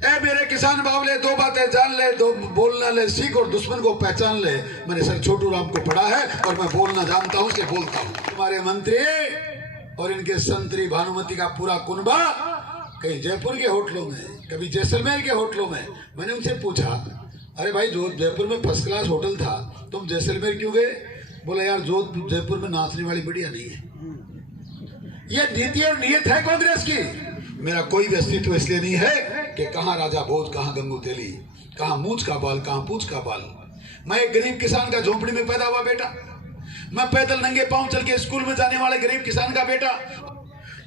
ए मेरे किसान बावले, दो बातें जान ले, दो बोलना ले सीख और दुश्मन को पहचान ले। मैंने सर छोटू राम को पढ़ा है और मैं बोलना जानता हूं, इसलिए बोलता हूं। तुम्हारे मंत्री और इनके संतरी भानुमति का पूरा कुनबा कहीं जयपुर के होटलों में, कभी जैसलमेर के होटलों में। मैंने उनसे पूछा, अरे भाई जो जयपुर में फर्स्ट क्लास होटल था, तुम जैसलमेर क्यों गए? बोला यार जो जयपुर में नाचने वाली बढ़िया नहीं है। ये नीति और नीयत है कांग्रेस की। मेरा कोई भी अस्तित्व इसलिए नहीं है कि कहाँ राजा भोज, कहाँ गंगू तेली, कहाँ मूंछ का बाल, कहाँ पूछ का बाल। मैं एक गरीब किसान का झोंपड़ी में पैदा हुआ बेटा, मैं पैदल नंगे पांव चल के स्कूल में जाने वाले गरीब किसान का बेटा।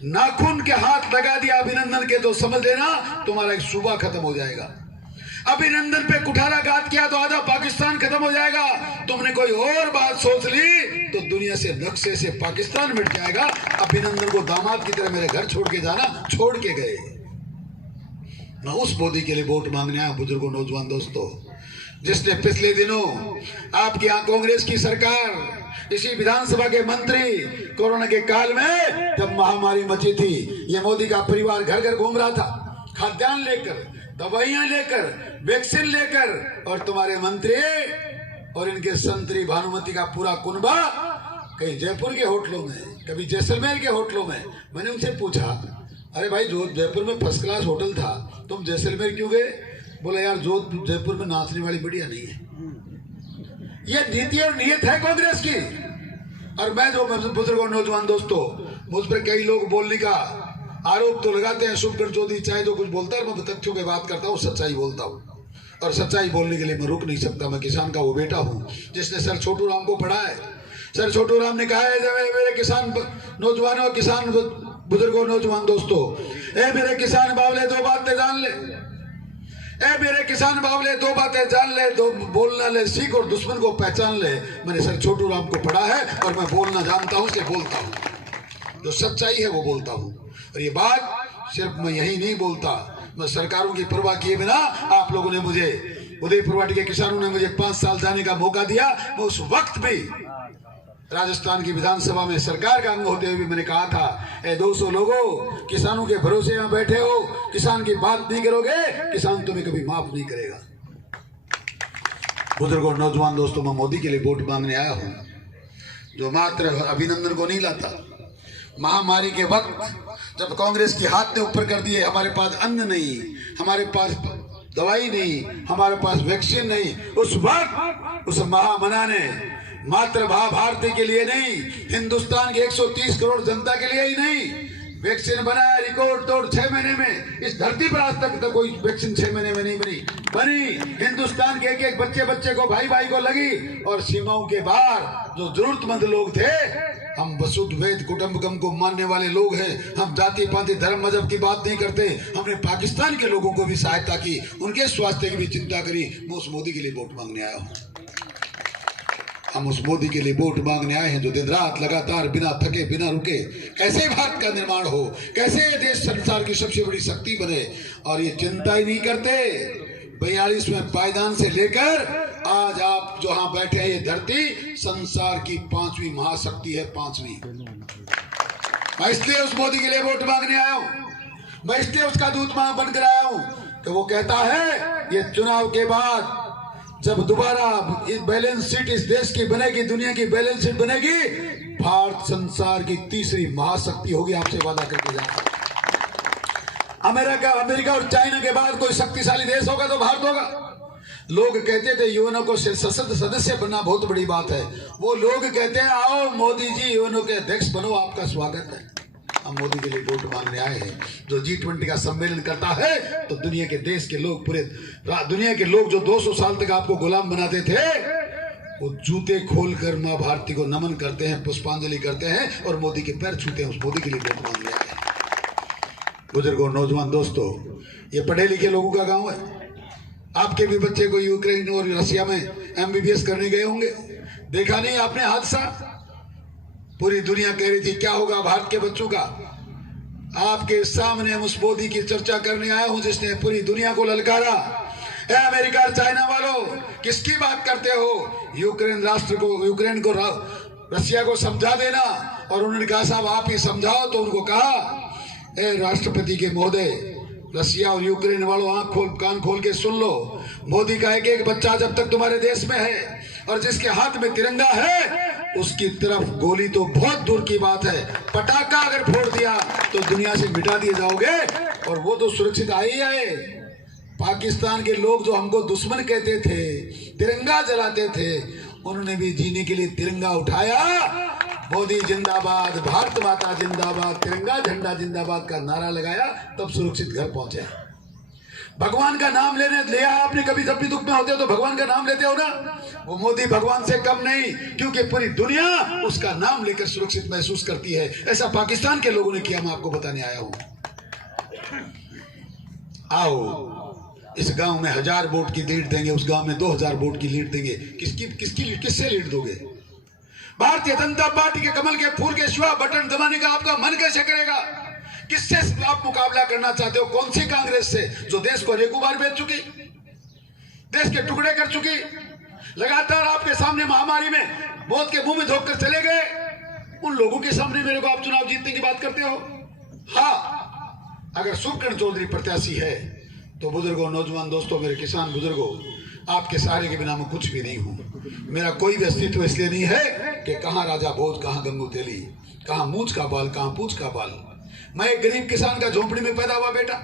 नाखून के हाथ लगा दिया अभिनंदन के तो समझ लेना तुम्हारा एक सूबा खत्म हो जाएगा। अभिनंदन पे कुठाराघात किया तो आधा पाकिस्तान खत्म हो जाएगा। तुमने कोई और बात सोच ली तो दुनिया से नक्शे से पाकिस्तान मिट जाएगा। अभिनंदन को दामाद की तरह मेरे घर छोड़ के जाना, छोड़ के गए। मैं उस मोदी के लिए वोट मांगने आया। बुजुर्गों, नौजवान दोस्तों, जिसने पिछले दिनों आपकी यहाँ कांग्रेस की सरकार, इसी विधानसभा के मंत्री, कोरोना के काल में जब महामारी मची थी, ये मोदी का परिवार घर घर घूम रहा था, खाद्यान्न लेकर, दवाइयां लेकर, वैक्सीन लेकर, और तुम्हारे मंत्री और इनके संतरी भानुमति का पूरा कुनबा कहीं जयपुर के होटलों में, कभी जैसलमेर के होटलों में। मैंने उनसे पूछा, अरे भाई जो जयपुर में फर्स्ट क्लास होटल था, तुम जैसलमेर क्यों गए? बोला यार जो जयपुर में नाचने वाली बढ़िया नहीं है। ये नीति और नीयत है कांग्रेस की। और मैं जो बुजुर्गों, नौजवान दोस्तों, मुझ पर कई लोग बोलने का आरोप तो लगाते हैं, शुभकर ज्योति चाहे जो कुछ बोलता है, मैं तथ्यों की बात करता हूँ, सच्चाई बोलता हूँ। और सच्चाई बोलने के लिए मैं रुक नहीं सकता। मैं किसान का वो बेटा हूँ जिसने सर छोटू राम को पढ़ा है। सर छोटू राम ने कहा है, जब मेरे किसान नौजवानों, किसान बुजुर्गों, नौजवान दोस्तों, ए मेरे किसान बावले, दो बातें जान ले। ए मेरे किसान बावले, दो बातें जान ले, दो बोलना ले सीख और दुश्मन को पहचान ले। मैंने सर छोटू राम को पढ़ा है और मैं बोलना जानता हूँ, इसलिए बोलता हूँ। जो सच्चाई है वो बोलता हूँ। और ये बात सिर्फ मैं यही नहीं बोलता, मैं सरकारों की परवाह किए बिना, आप लोगों ने मुझे, उदयपुर वाटी के किसानों ने मुझे 5 साल जाने का मौका दिया। मैं उस वक्त भी राजस्थान की विधानसभा में सरकार का अंग होते हुए मैंने कहा था, ए 200 लोगों, किसानों के भरोसे यहाँ बैठे हो, किसान की बात नहीं करोगे, किसान तुम्हें कभी माफ नहीं करेगा। बुजुर्गों, नौजवान दोस्तों, मैं मोदी के लिए वोट मांगने आया हूँ, जो मात्र अभिनंदन को नहीं लाता। महामारी के वक्त जब कांग्रेस की हाथ ने ऊपर कर दिए, हमारे पास अन्न नहीं, हमारे पास दवाई नहीं, हमारे पास वैक्सीन नहीं, उस वक्त उस महामना ने मात्र भारती के लिए नहीं, हिंदुस्तान के 130 करोड़ जनता के लिए ही नहीं, वैक्सीन बनाया रिकॉर्ड तोड़ 6 महीने में। इस धरती पर आज तक कोई वैक्सीन 6 महीने में नहीं बनी। हिंदुस्तान के एक बच्चे को, भाई को लगी। और सीमाओं के बाहर जो जरूरतमंद लोग थे, हम वसुध वैध कुटुंबकम को मानने वाले लोग हैं, हम जाति पाति धर्म मजहब की बात नहीं करते। हमने पाकिस्तान के लोगों को भी सहायता की, उनके स्वास्थ्य की भी चिंता करी। मैं उस मोदी के लिए वोट मांगने आया हूँ। हम उस मोदी के लिए वोट मांगने आए हैं जो दिन रात लगातार बिना थके, बिना रुके, कैसे भारत का निर्माण हो, कैसे देश संसार की सबसे बड़ी शक्ति बने। और ये चिंता ही नहीं करते। 42वें पायदान से लेकर आज आप जो यहाँ बैठे हैं, ये धरती संसार की 5वीं महाशक्ति है, 5वीं। मैं इसलिए उस मोदी के लिए वोट मांगने आया हूँ। मैं इसलिए उसका दूत बनकर आया हूँ कि वो कहता है, ये चुनाव के बाद जब दोबारा बैलेंस शीट इस देश की बनेगी, दुनिया की बैलेंस शीट बनेगी, भारत संसार की 3री महाशक्ति होगी। आपसे वादा करके जाता हूं। अमेरिका और चाइना के बाद कोई शक्तिशाली देश होगा तो भारत होगा। लोग कहते थे यूएनओ को सशक्त सदस्य बनना बहुत बड़ी बात है। वो लोग कहते हैं, आओ मोदी जी यूएनओ के अध्यक्ष बनो, आपका स्वागत है। हम मोदी के लिए वोट मांगने आए हैं। जो G20 का सम्मेलन करता है तो दुनिया के देश के लोग, पूरे दुनिया के लोग जो 200 साल तक आपको गुलाम बनाते थे, वो जूते खोलकर मां भारती को नमन करते हैं, पुष्पांजलि करते हैं और मोदी के पैर छूते हैं। उस मोदी के लिए वोट मांगने आए हैं। बुजुर्गों, नौजवान दोस्तों, ये पढ़े लिखे लोगों का गांव है। आपके भी बच्चे को यूक्रेन और रशिया में MBBS करने गए होंगे, देखा नहीं आपने हादसा? पूरी दुनिया कह रही थी क्या होगा भारत के बच्चों का। आपके सामने हम उस मोदी की चर्चा करने आया हूं जिसने पूरी दुनिया को ललकारा। ए अमेरिका और चाइना वालों, किसकी बात करते हो? यूक्रेन को रशिया को समझा देना। और उन्होंने कहा साहब आप ही समझाओ। तो उनको कहा, ए राष्ट्रपति के महोदय, रशिया और यूक्रेन वालों आंख खोल कान खोल के सुन लो। मोदी का एक एक बच्चा जब तक तुम्हारे देश में है और जिसके हाथ में तिरंगा है उसकी तरफ गोली तो बहुत दूर की बात है, पटाखा अगर फोड़ दिया तो दुनिया से मिटा दिए जाओगे। और वो तो सुरक्षित आई आए। पाकिस्तान के लोग जो हमको दुश्मन कहते थे, तिरंगा जलाते थे, उन्होंने भी जीने के लिए तिरंगा उठाया। मोदी जिंदाबाद, भारत माता जिंदाबाद, तिरंगा झंडा जिंदाबाद का नारा लगाया, तब सुरक्षित घर पहुंचे। भगवान का नाम लेने लिया आपने कभी? जब भी दुख में होते हो तो भगवान का नाम लेते हो ना। वो मोदी भगवान से कम नहीं, क्योंकि पूरी दुनिया उसका नाम लेकर सुरक्षित महसूस करती है। ऐसा पाकिस्तान के लोगों ने किया, मैं आपको बताने आया हूं। आओ, इस गांव में 1000 वोट की लीड देंगे, उस गांव में 2000 वोट की लीड देंगे। किससे लीड दोगे? भारतीय जनता पार्टी के कमल के फूल के सिवा बटन दबाने का आपका मन कैसे करेगा? किससे आप मुकाबला करना चाहते हो? कौन सी कांग्रेस से, जो देश को अनेकों बार बेच चुकी, देश के टुकड़े कर चुकी, लगातार आपके सामने महामारी में मौत के मुंह में झोंक कर चले गए। उन लोगों के सामने मेरे को आप चुनाव जीतने की बात करते हो? हाँ, अगर सुखकर्ण चौधरी प्रत्याशी है तो बुजुर्गों, नौजवान दोस्तों, मेरे किसान बुजुर्गों, आपके सहारे के बिना मैं कुछ भी नहीं हूं। मेरा कोई भी अस्तित्व इसलिए नहीं है कि कहां राजा भोज, कहां गंगू तेली, कहां मूंछ का बाल, कहां पूछ का बाल। मैं एक गरीब किसान का झोंपड़ी में पैदा हुआ बेटा,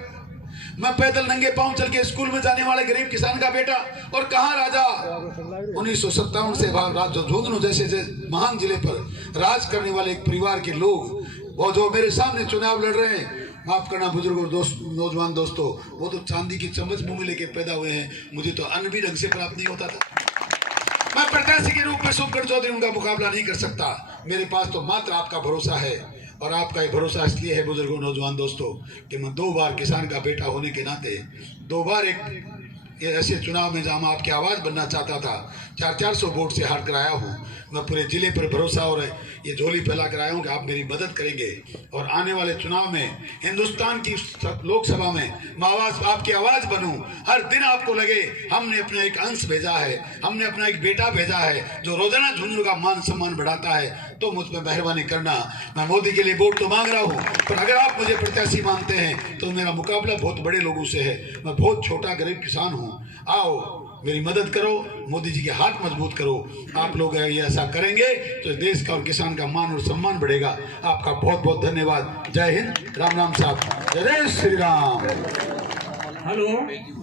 मैं पैदल नंगे पांव चल के स्कूल में जाने वाले गरीब किसान का बेटा। और कहां राजा 1957 से झुंझुनू जैसे महान जिले पर राज करने वाले एक परिवार के लोग, वो जो मेरे सामने चुनाव लड़ रहे हैं, माफ करना बुजुर्गों, नौजवान दोस्तों, वो तो चांदी की चम्मच मुंह में लेके पैदा हुए हैं। मुझे तो अन्न भी ढंग से प्राप्त नहीं होता था। मैं प्रत्याशी के रूप में सुखकर्ण चौधरी उनका मुकाबला नहीं कर सकता। मेरे पास तो मात्र आपका भरोसा है, और आपका ये भरोसा इसलिए है बुजुर्गों, नौजवान दोस्तों, कि मैं 2 बार किसान का बेटा होने के नाते 2 बार एक ऐसे चुनाव में जहां मैं आपकी आवाज बनना चाहता था, 400 वोट से हार कर आया हूं। मैं पूरे जिले पर भरोसा और ये झोली फैला कर आया हूं कि आप मेरी मदद करेंगे, और आने वाले चुनाव में हिंदुस्तान की लोकसभा में मैं आपकी आवाज बनूं। हर दिन आपको लगे हमने अपना एक अंश भेजा है, हमने अपना एक बेटा भेजा है जो रोजाना झुंझुनू का मान सम्मान बढ़ाता है। तो मुझ पर मेहरबानी करना। मैं मोदी के लिए वोट तो मांग रहा हूं, पर अगर आप मुझे प्रत्याशी मानते हैं तो मेरा मुकाबला बहुत बड़े लोगों से है। मैं बहुत छोटा गरीब किसान हूं। आओ, मेरी मदद करो, मोदी जी के हाथ मजबूत करो। आप लोग ये ऐसा करेंगे तो देश का और किसान का मान और सम्मान बढ़ेगा। आपका बहुत बहुत धन्यवाद। जय हिंद, राम राम साहब, जय श्री राम। हेलो।